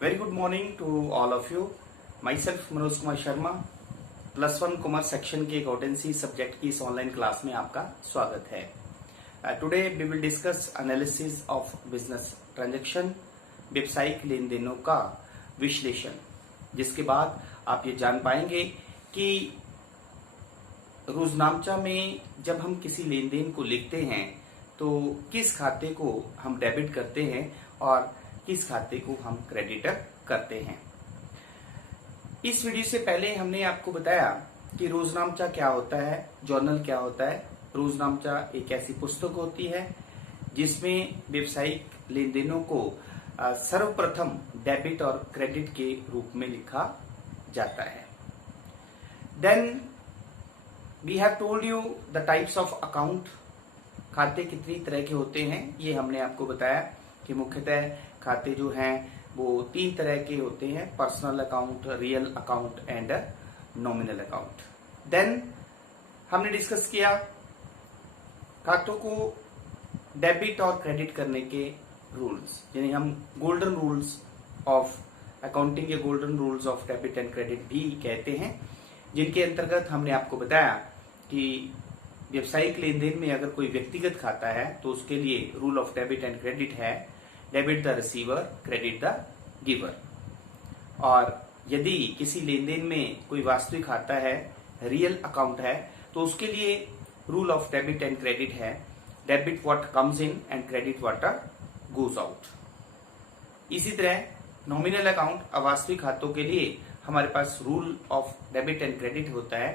Very good morning to all of you. Myself Manoj Kumar Sharma +1 commerce section के accountancy subject की इस online class में आपका स्वागत है। Today we will discuss analysis of business transaction, व्यवसायिक लेन देनों का विश्लेषण, जिसके बाद आप ये जान पाएंगे कि रोजनामचा में जब हम किसी लेन देन को लिखते हैं तो किस खाते को हम डेबिट करते हैं और किस खाते को हम क्रेडिटर करते हैं। इस वीडियो से पहले हमने आपको बताया कि रोजनामचा क्या होता है, जर्नल क्या होता है। रोजनामचा एक ऐसी पुस्तक होती है जिसमें व्यवसायिक लेन देनों को सर्वप्रथम डेबिट और क्रेडिट के रूप में लिखा जाता है। Then we have told you the types of account. खाते कितनी तरह के होते हैं ये हमने आपको बताया कि मुख्यतः खाते जो हैं वो 3 तरह के होते हैं: personal account, real account and nominal account. Then हमने डिस्कस किया खातों को डेबिट और क्रेडिट करने के रूल्स, जिन्हें हम गोल्डन रूल्स ऑफ अकाउंटिंग या golden rules of debit and credit भी कहते हैं, जिनके अंतर्गत हमने आपको बताया कि व्यवसायिक लेन देन में अगर कोई व्यक्तिगत खाता है तो उसके लिए rule of debit and credit है debit the receiver, credit the giver. और यदि किसी लेन देन में कोई वास्तविक खाता है, रियल अकाउंट है, तो उसके लिए rule of debit and credit है debit what comes in and credit what goes out. इसी तरह नॉमिनल अकाउंट, अवास्तविक खातों के लिए हमारे पास rule of debit and credit होता है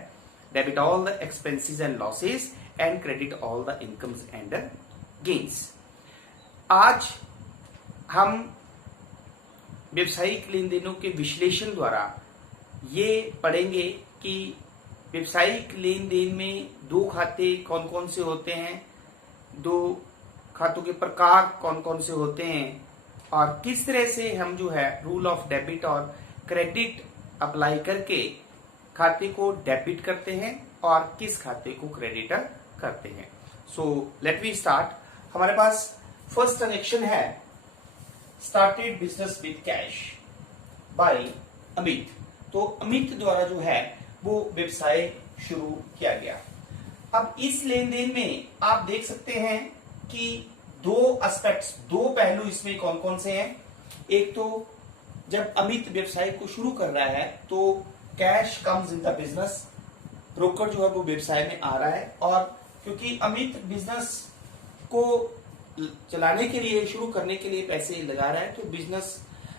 debit all the expenses and losses and credit all the incomes and gains. आज हम व्यवसायिक लेन देनों के विश्लेषण द्वारा ये पढ़ेंगे कि व्यवसायिक लेन देन में 2 खाते कौन कौन से होते हैं, 2 खातों के प्रकार कौन कौन से होते हैं, और किस तरह से हम जो है रूल ऑफ डेबिट और क्रेडिट अप्लाई करके खाते को डेबिट करते हैं और किस खाते को क्रेडिटर करते हैं। So let we start. हमारे पास फर्स्ट ट्रांजेक्शन है started business with cash by Amit. तो अमित द्वारा जो है वो व्यवसाय शुरू किया गया। अब इस लेन देन में आप देख सकते हैं कि 2 एस्पेक्ट्स, 2 पहलू इसमें कौन कौन से हैं। एक तो जब अमित व्यवसाय को शुरू कर रहा है तो cash comes in the business, रोकड़ जो है वो व्यवसाय में आ रहा है। और क्योंकि अमित बिजनेस को चलाने के लिए, शुरू करने के लिए पैसे लगा रहा है, तो बिजनेस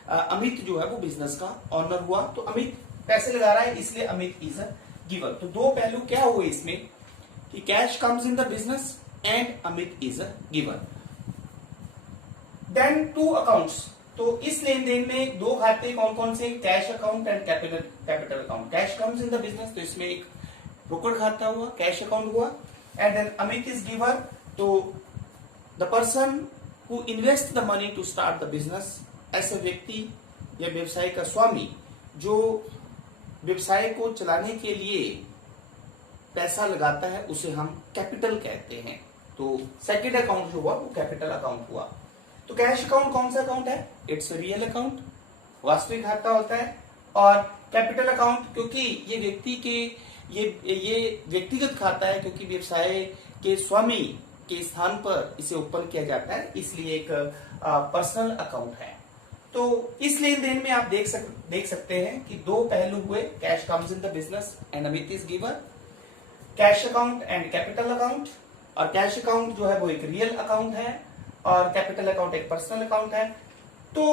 अमित जो है वो बिजनेस का ऑनर हुआ। तो अमित पैसे लगा रहा है, इसलिए अमित इज अ गिवर। तो 2 पहलू क्या हुए इसमें कि cash comes in the business and Amit is a giver. Then 2 accounts. तो इस लेन देन में 2 खाते कौन कौन से, cash account and capital account. Cash comes in the business, तो इसमें एक रोकड़ खाता हुआ, कैश अकाउंट हुआ। And then Amit is giver, तो the person who invest the money to start the business, ऐसे व्यक्ति या व्यवसाय का स्वामी जो व्यवसाय को चलाने के लिए पैसा लगाता है, उसे हम कैपिटल कहते हैं। तो सेकंड अकाउंट जो हुआ वो कैपिटल अकाउंट हुआ। तो कैश अकाउंट कौन सा अकाउंट है? इट्स रियल अकाउंट, वास्तविक खाता होता है। और कैपिटल अकाउंट क्योंकि ये व्यक्ति के ये व्यक्तिगत खाता है, क्योंकि व्यवसाय के स्वामी के स्थान पर इसे ओपन किया जाता है, इसलिए एक पर्सनल अकाउंट है। तो इस लेन देन में आप देख सकते हैं कि 2 पहलू हुए, cash comes in the business and Amit is giver, cash account and capital account. और कैश अकाउंट जो है वो एक रियल अकाउंट है और कैपिटल अकाउंट एक पर्सनल अकाउंट है। तो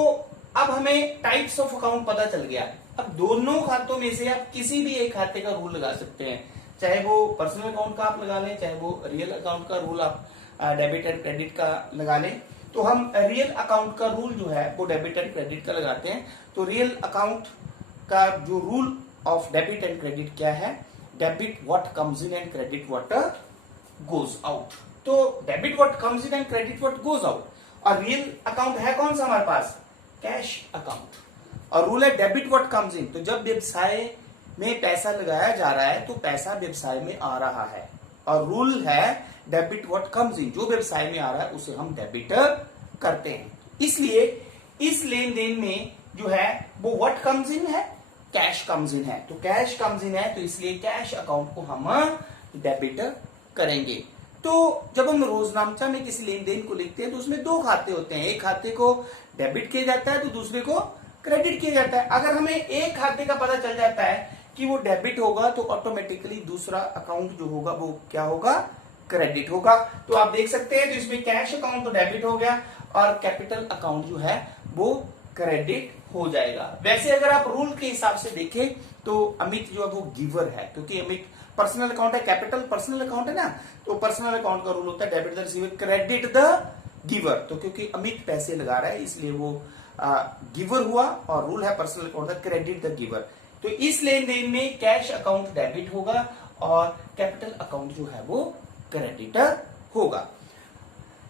अब हमें टाइप्स ऑफ अकाउंट पता चल गया। अब दोनों खातों में से आप किसी भी एक खाते का रूल लगा सकते हैं, चाहे वो पर्सनल अकाउंट का आप लगा लें, चाहे वो रियल अकाउंट का रूल आप डेबिट एंड क्रेडिट का लगा लें। तो हम रियल अकाउंट का रूल जो है वो डेबिट एंड क्रेडिट का लगाते हैं। तो रियल अकाउंट का जो rule of debit and credit क्या है? Debit what comes in and credit what goes out. तो debit what comes in and credit what goes out. और रियल अकाउंट है कौन सा हमारे पास? Cash account. और रूल है डेबिट व्हाट कम्स इन। तो जब व्यवसाय में पैसा लगाया जा रहा है तो पैसा व्यवसाय में आ रहा है, और रूल है डेबिट व्हाट कम्स इन, जो व्यवसाय में आ रहा है उसे हम डेबिट करते हैं। इसलिए इस लेन देन में जो है वो व्हाट कम्स इन है, कैश कम्स इन है। तो कैश कम्स इन है तो इसलिए कैश अकाउंट को हम डेबिट करेंगे। तो जब हम रोजनामचा में किसी लेन देन को लिखते हैं तो उसमें दो खाते होते हैं, एक खाते को डेबिट किया जाता है तो दूसरे को क्रेडिट किया जाता है। अगर हमें एक खाते का पता चल जाता है कि वो डेबिट होगा तो ऑटोमेटिकली दूसरा अकाउंट जो होगा वो क्या होगा, क्रेडिट होगा। तो आप देख सकते हैं तो इसमें कैश अकाउंट तो डेबिट हो गया और कैपिटल अकाउंट जो है वो क्रेडिट हो जाएगा। वैसे अगर आप रूल के हिसाब से देखें तो अमित जो है वो गिवर है, क्योंकि अमित पर्सनल अकाउंट है, कैपिटल पर्सनल अकाउंट है ना, तो पर्सनल अकाउंट का रूल होता है debit the receiver credit the giver. तो क्योंकि अमित पैसे लगा रहा है इसलिए वो गिवर हुआ और रूल है पर्सनल अकाउंट का क्रेडिट द गिवर। तो इस लेन देन में कैश अकाउंट डेबिट होगा और कैपिटल अकाउंट जो है वो क्रेडिटर होगा।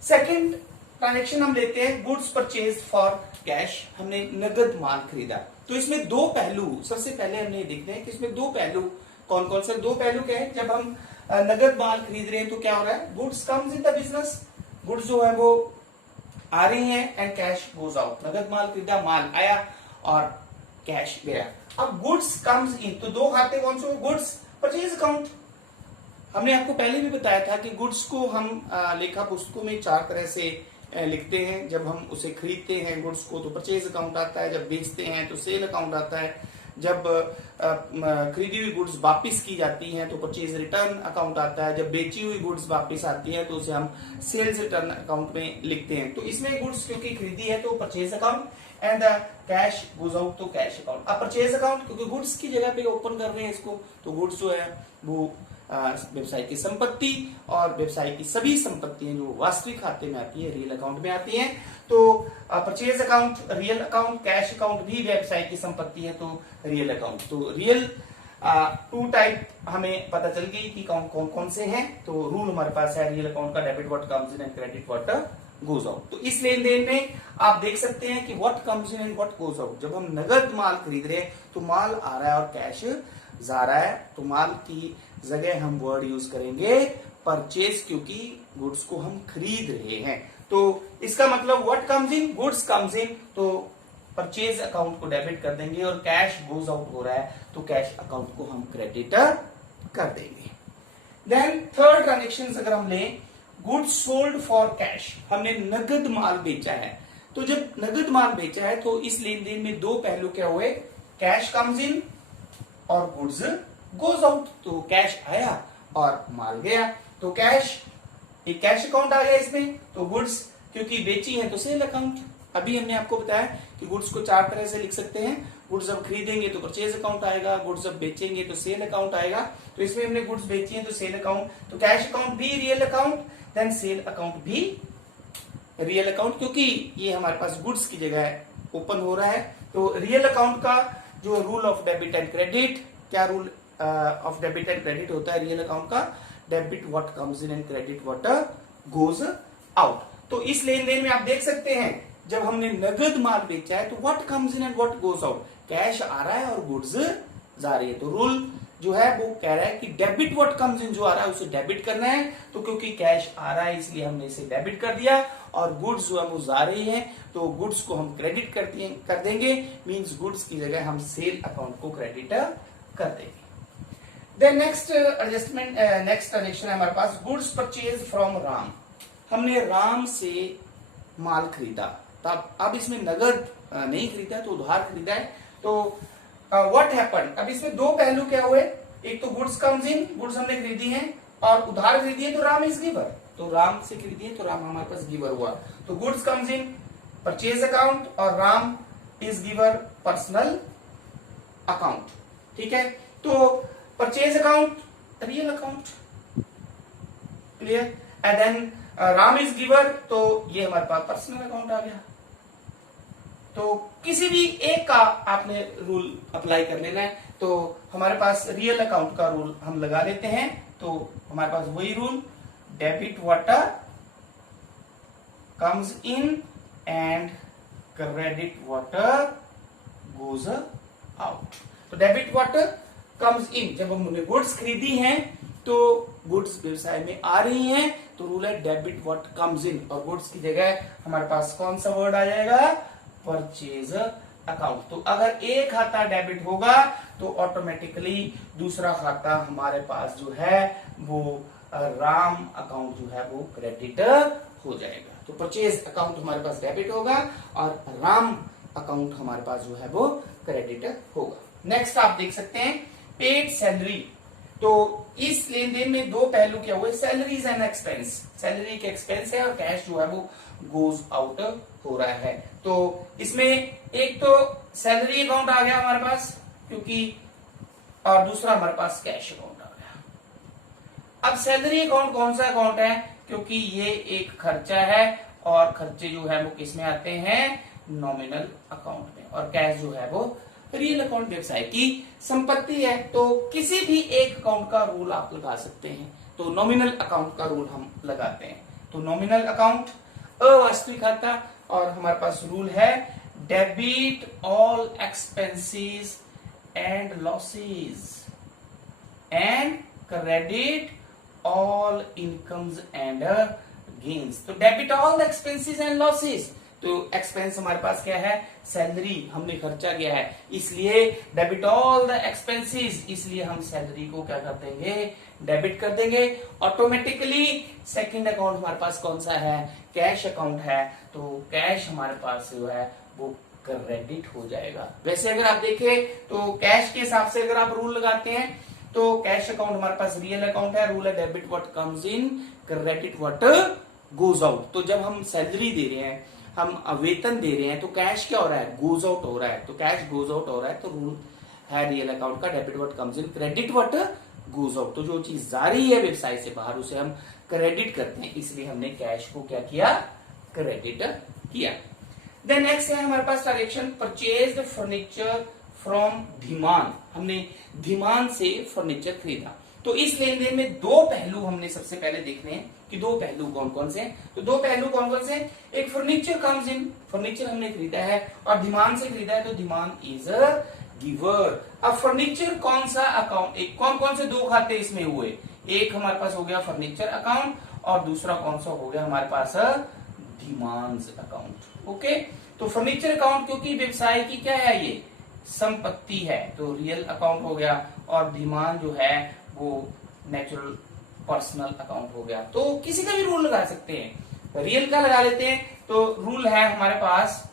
सेकंड ट्रांजेक्शन हम लेते हैं गुड्स परचेज फॉर कैश, हमने नगद माल खरीदा। तो इसमें दो पहलू, सबसे पहले हमने देखते हैं कि इसमें दो पहलू कौन कौन से, दो पहलू क्या है। जब हम नगद माल खरीद रहे हैं तो क्या हो रहा है, goods comes in the business, goods जो है वो आ रही हैं एंड कैश गोज आउट। नगद माल खरीदा, माल आया और कैश गया। अब गुड्स कम्स इन, तो दो खाते कौन से, गुड्स परचेज अकाउंट। हमने आपको पहले भी बताया था कि गुड्स को हम लेखा पुस्तकों में चार तरह से लिखते हैं। जब हम उसे खरीदते हैं गुड्स को तो परचेज अकाउंट आता है, जब बेचते हैं तो सेल अकाउंट आता है, जब खरीदी हुई गुड्स वापस की जाती हैं तो परचेज रिटर्न अकाउंट आता है, जब बेची हुई गुड्स वापस आती है तो उसे हम सेल्स रिटर्न अकाउंट में लिखते हैं। तो इसमें गुड्स क्योंकि खरीदी है तो purchase account and cash goes out तो कैश अकाउंट। अब परचेज अकाउंट क्योंकि गुड्स की जगह पे ओपन कर रहे हैं इसको, तो गुड्स जो है वो व्यवसाय की संपत्ति और व्यवसाय की सभी संपत्तियां जो वास्तविक खाते में आती है रियल अकाउंट में आती हैं। तो purchase account real account, cash account भी व्यवसाय की संपत्ति है तो रियल अकाउंट। तो रियल टू टाइप हमें पता चल गई कि कौन कौन से हैं। तो रूल हमारे पास है रियल अकाउंट का debit what comes in and credit what goes out. तो इस लेन देन में आप देख सकते हैं कि what comes in and what goes out. जब हम नगद माल खरीद रहे हैं तो माल आ रहा है और कैश जा रहा है, तो माल की जगह हम वर्ड यूज करेंगे परचेज, क्योंकि गुड्स को हम खरीद रहे हैं। तो इसका मतलब what comes in, goods comes in, तो परचेज अकाउंट को डेबिट कर देंगे और कैश गोज आउट हो रहा है तो कैश अकाउंट को हम क्रेडिट कर देंगे। देन थर्ड ट्रांजेक्शन अगर हम लें, गुड्स सोल्ड फॉर कैश, हमने नगद माल बेचा है। तो जब नगद माल बेचा है तो इस लेन देन में दो पहलू क्या हुए, कैश कम्स इन और गुड्स गोज आउट। तो कैश आया और माल गया, तो कैश, एक कैश अकाउंट आ गया इसमें। तो गुड्स क्योंकि बेची है तो सेल अकाउंट। अभी हमने आपको बताया कि गुड्स को चार तरह से लिख सकते हैं। गुड्स जब खरीदेंगे तो परचेज अकाउंट आएगा, गुड्स जब बेचेंगे तो सेल अकाउंट आएगा। तो इसमें हमने गुड्स बेची है तो सेल अकाउंट, तो कैश अकाउंट भी real account, then sale account भी रियल अकाउंट, क्योंकि ये हमारे पास गुड्स की जगह ओपन हो रहा है। तो रियल अकाउंट का जो rule of debit and credit, क्या rule of debit and credit होता है रियल अकाउंट का, debit what comes in and credit what goes out. तो इस लेन देन में आप देख सकते हैं जब हमने नगद माल बेचा है तो what comes in and what goes out, cash आ रहा है और गुड्स जा रही है। तो रूल जो है वो कह रहा है कि डेबिट व्हाट कम्स इन जो आ रहा है उसे डेबिट करना है। तो क्योंकि कैश आ रहा है इसलिए हमने इसे डेबिट कर दिया और गुड्स जो है वो जा रही है तो गुड्स को हम क्रेडिट कर देंगे, मींस गुड्स की जगह हम सेल अकाउंट को क्रेडिट कर देंगे। Then next adjustment, next transaction है हमारे पास गुड्स परचेज फ्रॉम राम। हमने राम से माल खरीदा, तब अब इसमें नगद नहीं खरीदा तो उधार खरीदा है। तो व्हाट हैपेंड, अब इसमें दो पहलू क्या हुए, एक तो गुड्स कम्स इन, गुड्स हमने खरीदी है और उधार खरीदी है तो राम इज गिवर। तो राम से खरीदी है तो राम हमारे पास गिवर हुआ। तो goods comes in purchase account और Ram is giver personal account. ठीक है, तो purchase account real account, clear, and then Ram is giver, तो ये हमारे पास पर्सनल अकाउंट आ गया। तो किसी भी एक का आपने रूल अप्लाई कर लेना है। तो हमारे पास रियल अकाउंट का रूल हम लगा लेते हैं। तो हमारे पास वही rule, debit what comes in and credit what goes out. तो डेबिट व्हाट कम्स इन, जब हमने गुड्स खरीदी हैं तो गुड्स व्यवसाय में आ रही हैं तो रूल है डेबिट व्हाट कम्स इन और गुड्स की जगह हमारे पास कौन सा वर्ड आ जाएगा, परचेज अकाउंट। तो अगर एक खाता डेबिट होगा तो ऑटोमेटिकली दूसरा खाता हमारे पास जो है वो राम अकाउंट जो है वो क्रेडिट हो जाएगा। तो परचेज अकाउंट हमारे पास डेबिट होगा और राम अकाउंट हमारे पास जो है वो क्रेडिट होगा। नेक्स्ट आप देख सकते हैं पेड सैलरी। तो इस लेन देन में दो पहलू क्या हुए, सैलरीज एंड एक्सपेंस। सैलरी के एक्सपेंस है और कैश जो है वो गोज आउट हो रहा है। तो इसमें एक तो सैलरी अकाउंट आ गया हमारे पास क्योंकि, और दूसरा हमारे पास कैश अकाउंट आ गया। अब सैलरी अकाउंट कौन सा अकाउंट है, क्योंकि ये एक खर्चा है और खर्चे जो है वो किस में आते हैं, नॉमिनल अकाउंट में, और कैश जो है वो रियल अकाउंट व्यवसाय की संपत्ति है। तो किसी भी एक अकाउंट का रूल आप लगा सकते हैं। तो नॉमिनल अकाउंट का रूल हम लगाते हैं। तो नॉमिनल अकाउंट अवास्तविक खाता, और हमारे पास रूल है debit all expenses and losses and credit all incomes and gains. तो debit all expenses and losses, तो एक्सपेंस हमारे पास क्या है, सैलरी, हमने खर्चा किया है, इसलिए डेबिट ऑल द एक्सपेंसेस, इसलिए हम सैलरी को क्या कर देंगे, डेबिट कर देंगे ऑटोमेटिकली। सेकंड अकाउंट हमारे पास कौन सा है, कैश अकाउंट है, तो कैश हमारे पास जो है वो क्रेडिट हो जाएगा। वैसे अगर आप देखें तो कैश के हिसाब से अगर आप रूल लगाते हैं तो कैश अकाउंट हमारे पास रियल अकाउंट है, रूल है debit what comes in, credit what goes out. तो जब हम सैलरी दे रहे हैं, हम वेतन दे रहे हैं, तो कैश क्या हो रहा है, गोज आउट हो रहा है। तो कैश गोज आउट हो रहा है, तो रूल है रियल अकाउंट का debit what comes in, credit what goes out. तो जो चीज जा रही है व्यवसाय से बाहर उसे हम क्रेडिट करते हैं, इसलिए हमने कैश को क्या किया, क्रेडिट किया। देन नेक्स्ट है हमारे पास transaction purchased furniture from Dhiman. हमने धीमान से फर्नीचर खरीदा। तो इस लेन देन में दो पहलू हमने सबसे पहले देखने हैं कि दो पहलू कौन कौन से हैं। तो दो पहलू कौन कौन से हैं, एक फर्नीचर कम्स इन, फर्नीचर हमने खरीदा है और धीमान से खरीदा है, तो धीमान इज अ गिवर। अब फर्नीचर कौन सा अकाउंट, एक कौन कौन से दो खाते इसमें हुए, एक हमारे पास हो गया फर्नीचर अकाउंट और दूसरा कौन सा हो गया हमारे पास डिमांड्स अकाउंट। ओके, तो फर्नीचर अकाउंट क्योंकि व्यवसाय की क्या है, ये संपत्ति है, तो रियल अकाउंट हो गया, और डिमांड जो है वो नेचुरल पर्सनल अकाउंट हो गया। तो किसी का भी रूल लगा सकते हैं, रियल का लगा लेते हैं। तो रूल है हमारे पास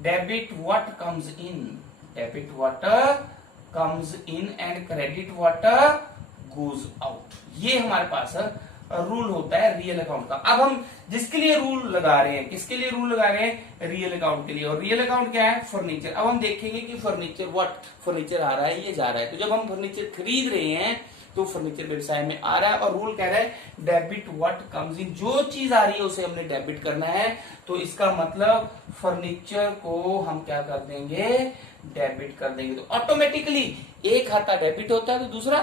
debit what comes in, debit what comes in and credit what goes out. ये हमारे पास रूल होता है रियल अकाउंट का। अब हम जिसके लिए रूल लगा रहे हैं, किसके लिए रूल लगा रहे हैं, रियल अकाउंट के लिए। और रियल अकाउंट क्या है, फर्नीचर। अब हम देखेंगे कि फर्नीचर व्हाट, फर्नीचर आ रहा है, ये जा रहा है। तो जब हम फर्नीचर खरीद रहे हैं तो फर्नीचर व्यवसाय में आ रहा है, और रूल कह रहा है डेबिट व्हाट कम्स इन, जो चीज आ रही है उसे हमने डेबिट करना है। तो इसका मतलब फर्नीचर को हम क्या कर देंगे, डेबिट कर देंगे। तो ऑटोमेटिकली एक खाता डेबिट होता है तो दूसरा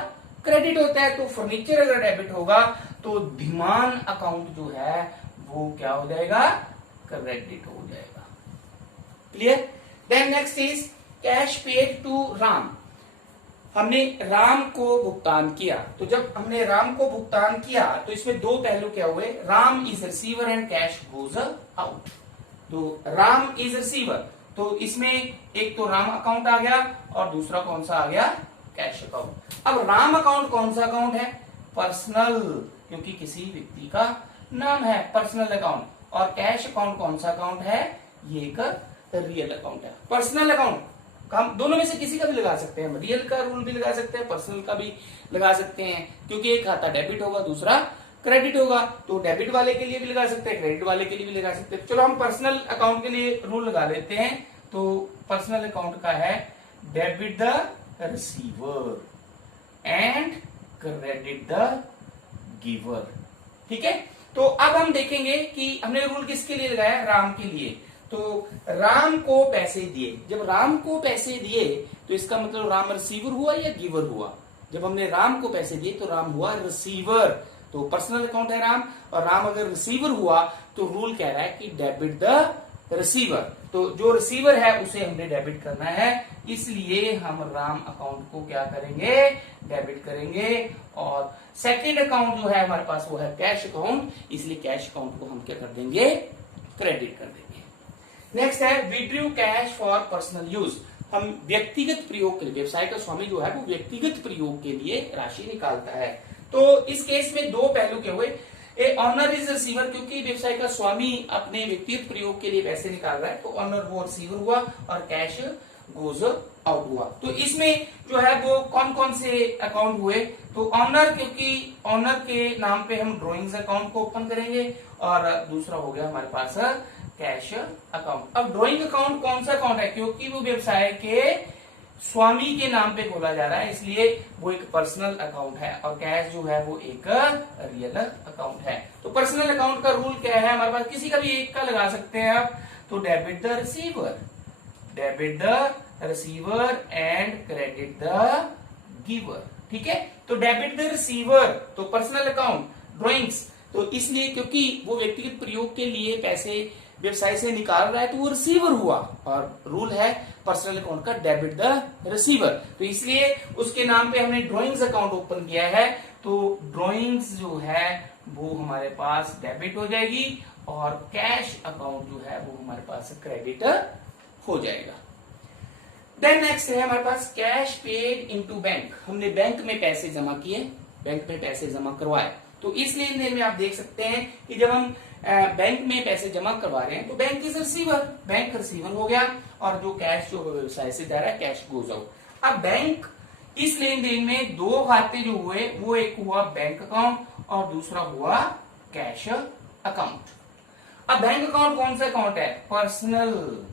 क्रेडिट होता है। तो फर्नीचर अगर डेबिट होगा तो धीमान अकाउंट जो है वो क्या हो जाएगा, क्रेडिट हो जाएगा। Clear. Then next is cash paid to Ram. हमने राम को भुगतान किया। तो जब हमने राम को भुगतान किया तो इसमें दो पहलू क्या हुए, Ram is receiver and cash goes out. तो राम इज रिसीवर, तो इसमें एक तो राम अकाउंट आ गया और दूसरा कौन सा आ गया, कैश अकाउंट। अब राम अकाउंट कौन सा अकाउंट है, पर्सनल, क्योंकि किसी व्यक्ति का नाम है, पर्सनल अकाउंट। और कैश अकाउंट कौन सा अकाउंट है, ये एक रियल अकाउंट है। पर्सनल अकाउंट हम दोनों में से किसी का भी लगा सकते हैं, रियल का रूल भी लगा सकते हैं, पर्सनल का भी लगा सकते हैं, क्योंकि एक खाता डेबिट होगा दूसरा क्रेडिट होगा। तो डेबिट वाले के लिए भी लगा सकते हैं, क्रेडिट वाले के लिए भी लगा सकते हैं। चलो हम पर्सनल अकाउंट के लिए रूल लगा लेते हैं। तो पर्सनल अकाउंट का है debit the receiver and credit the giver. ठीक है, तो अब हम देखेंगे कि हमने रूल किसके लिए लगाया, राम के लिए। तो राम को पैसे दिए, जब राम को पैसे दिए तो इसका मतलब राम रिसीवर हुआ या गिवर हुआ। जब हमने राम को पैसे दिए तो राम हुआ रिसीवर। तो पर्सनल अकाउंट है राम, और राम अगर रिसीवर हुआ तो रूल कह रहा है कि डेबिट द रिसीवर। तो जो रिसीवर है उसे हमने डेबिट करना है, इसलिए हम राम अकाउंट को क्या करेंगे, डेबिट करेंगे। और सेकंड अकाउंट जो है हमारे पास वो है कैश अकाउंट, इसलिए कैश अकाउंट को हम क्या कर देंगे, क्रेडिट कर देंगे। नेक्स्ट है withdrew cash for personal use. हम व्यक्तिगत प्रयोग के लिए, व्यवसाय का स्वामी जो है वो व्यक्तिगत प्रयोग के लिए राशि निकालता है। तो इस केस में दो पहलू क्या हुए, ए ऑनर इज रिसीवर, क्योंकि व्यवसाय का स्वामी अपने व्यक्तिगत प्रयोग के लिए पैसे निकाल रहा है तो ऑनर वो रिसीवर हुआ और कैश गोज आउट हुआ। तो इसमें जो है वो कौन कौन से अकाउंट हुए, तो ऑनर, क्योंकि ऑनर के नाम पे हम ड्रॉइंग्स अकाउंट को ओपन करेंगे, और दूसरा हो गया हमारे पास कैश अकाउंट। अब ड्रॉइंग अकाउंट कौन सा अकाउंट है, क्योंकि वो व्यवसाय के स्वामी के नाम पे खोला जा रहा है इसलिए वो एक पर्सनल अकाउंट है, और कैश जो है वो एक रियल अकाउंट है। तो पर्सनल अकाउंट का रूल क्या है हमारे पास, किसी का भी एक का लगा सकते हैं आप, तो debit the receiver and credit the giver. ठीक है, तो डेबिट द रिसीवर तो पर्सनल अकाउंट, ड्रॉइंग्स, तो इसलिए क्योंकि वो व्यक्तिगत प्रयोग के लिए पैसे व्यवसाय से निकाल रहा है तो वो रिसीवर हुआ, और रूल है पर्सनल अकाउंट का डेबिट द रिसीवर, तो इसलिए उसके नाम पे हमने ड्रॉइंग्स अकाउंट ओपन किया है। तो ड्रॉइंग्स जो है वो हमारे पास डेबिट हो जाएगी और कैश अकाउंट जो है वो हमारे पास क्रेडिट हो जाएगा। देन नेक्स्ट है हमारे पास कैश पेड इनटू बैंक। हमने बैंक में पैसे जमा किए, बैंक में पैसे जमा करवाए, तो इस लेन देन में आप देख सकते हैं कि जब हम बैंक में पैसे जमा करवा रहे हैं तो bank is receiver, bank receiver हो गया, और जो कैश जो व्यवसाय से जा रहा है कैश गोज आउट। अब बैंक इस लेन देन में दो खाते जो हुए वो एक हुआ बैंक अकाउंट और दूसरा हुआ कैश अकाउंट। अब बैंक अकाउंट कौन सा अकाउंट है, personal,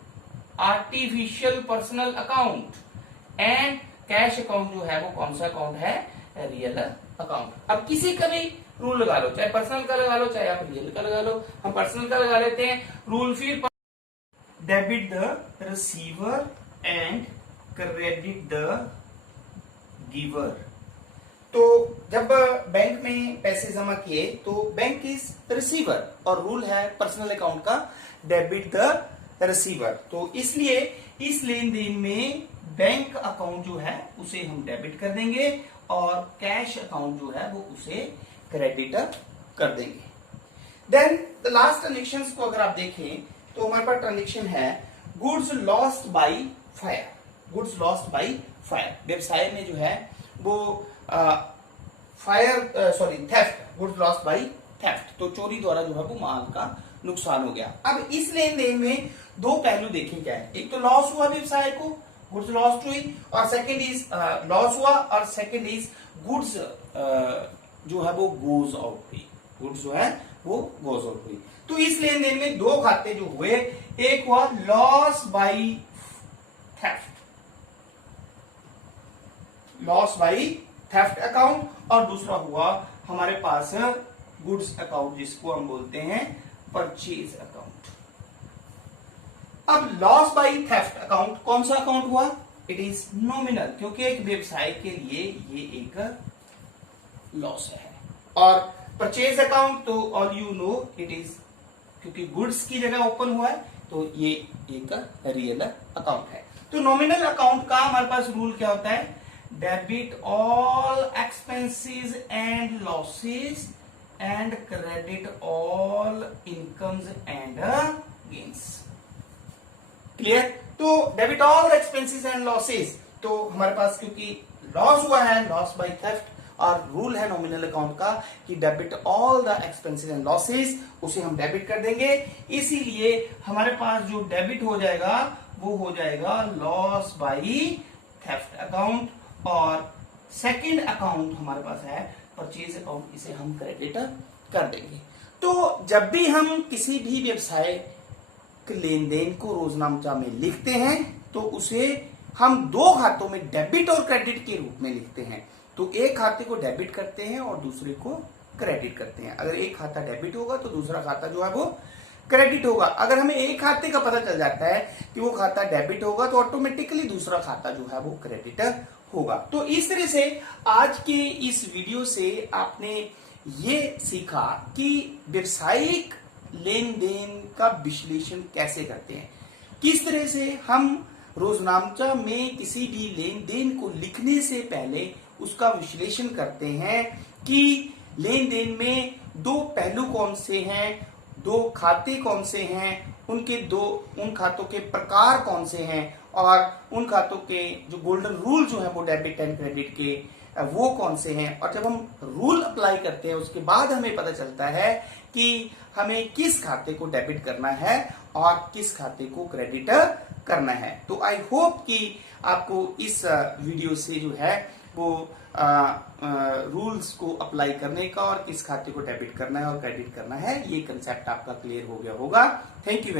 artificial personal account, and cash account जो है वो कौन सा अकाउंट है, रियल अकाउंट। अब किसी का भी रूल लगा लो, चाहे पर्सनल का लगा लो चाहे आप रियल का लगा लो, हम पर्सनल का लगा लेते हैं रूल। फिर debit the receiver and credit the giver. तो जब बैंक में पैसे जमा किए तो बैंक इज रिसीवर और रूल है पर्सनल अकाउंट का डेबिट द रिसीवर, तो इसलिए इस लेन देन में बैंक अकाउंट जो है उसे हम डेबिट कर देंगे और कैश अकाउंट जो है वो उसे क्रेडिट कर देंगे। देन द लास्ट ट्रांजेक्शन को अगर आप देखें तो हमारे पास ट्रांजेक्शन है goods lost by fire. Goods lost by fire, व्यवसाय में जो है वो theft, goods lost by theft, तो चोरी द्वारा जो है वो माल का नुकसान हो गया। अब इस लेन देन में दो पहलू देखें क्या है, एक तो लॉस हुआ व्यवसाय को, गुड्स लॉस्ट हुई, और सेकंड इज लॉस हुआ, और सेकंड इज गुड्स जो है वो गोज आउट हुई, गुड्स जो है वो गोज आउट हुई। तो इस लेन देन में दो खाते जो हुए, एक हुआ loss by theft, loss by theft account, और दूसरा हुआ हमारे पास गुड्स अकाउंट जिसको हम बोलते हैं परचेज अकाउंट। अब लॉस बाय थेफ्ट अकाउंट कौन सा अकाउंट हुआ, इट इज नॉमिनल, क्योंकि एक व्यवसाय के लिए ये एक लॉस है, और परचेज अकाउंट तो all you know it is, क्योंकि गुड्स की जगह ओपन हुआ है तो ये एक रियल अकाउंट है। तो नॉमिनल अकाउंट का हमारे पास रूल क्या होता है, debit all expenses and losses and credit all incomes and gains. Clear, तो debit all expenses and losses, तो हमारे पास क्योंकि लॉस हुआ है, लॉस बाय थेफ्ट, और रूल है नॉमिनल अकाउंट का कि debit all the expenses and losses, उसे हम डेबिट कर देंगे, इसीलिए हमारे पास जो डेबिट हो जाएगा वो हो जाएगा लॉस बाय थेफ्ट अकाउंट, और सेकंड अकाउंट हमारे पास है परचेज अकाउंट, इसे हम क्रेडिट कर देंगे। तो जब भी हम किसी भी व्यवसाय के लेन देन को रोजनामा में लिखते हैं तो उसे हम दो खातों में डेबिट और क्रेडिट के रूप में लिखते हैं। तो एक खाते को डेबिट करते हैं और दूसरे को क्रेडिट करते हैं। अगर एक खाता डेबिट होगा तो दूसरा खाता जो है वो क्रेडिट होगा। अगर हमें एक खाते का पता चल जाता है कि वो खाता डेबिट होगा तो ऑटोमेटिकली दूसरा खाता जो है वो क्रेडिट होगा। तो इस तरह से आज के इस वीडियो से आपने ये सीखा कि व्यवसायिक लेन देन का विश्लेषण कैसे करते हैं, किस तरह से हम रोजनामा में किसी भी लेन देन को लिखने से पहले उसका विश्लेषण करते हैं कि लेन देन में दो पहलू कौन से हैं, दो खाते कौन से हैं, उन खातों के प्रकार कौन से हैं और उन खातों के जो गोल्डन रूल जो है वो डेबिट एंड क्रेडिट के वो कौन से हैं। और जब हम रूल अप्लाई करते हैं उसके बाद हमें पता चलता है कि हमें किस खाते को डेबिट करना है और किस खाते को क्रेडिट करना है। तो आई होप कि आपको इस वीडियो से जो है वो रूल्स को अप्लाई करने का और किस खाते को डेबिट करना है और क्रेडिट करना है ये कंसेप्ट आपका क्लियर हो गया होगा। Thank you.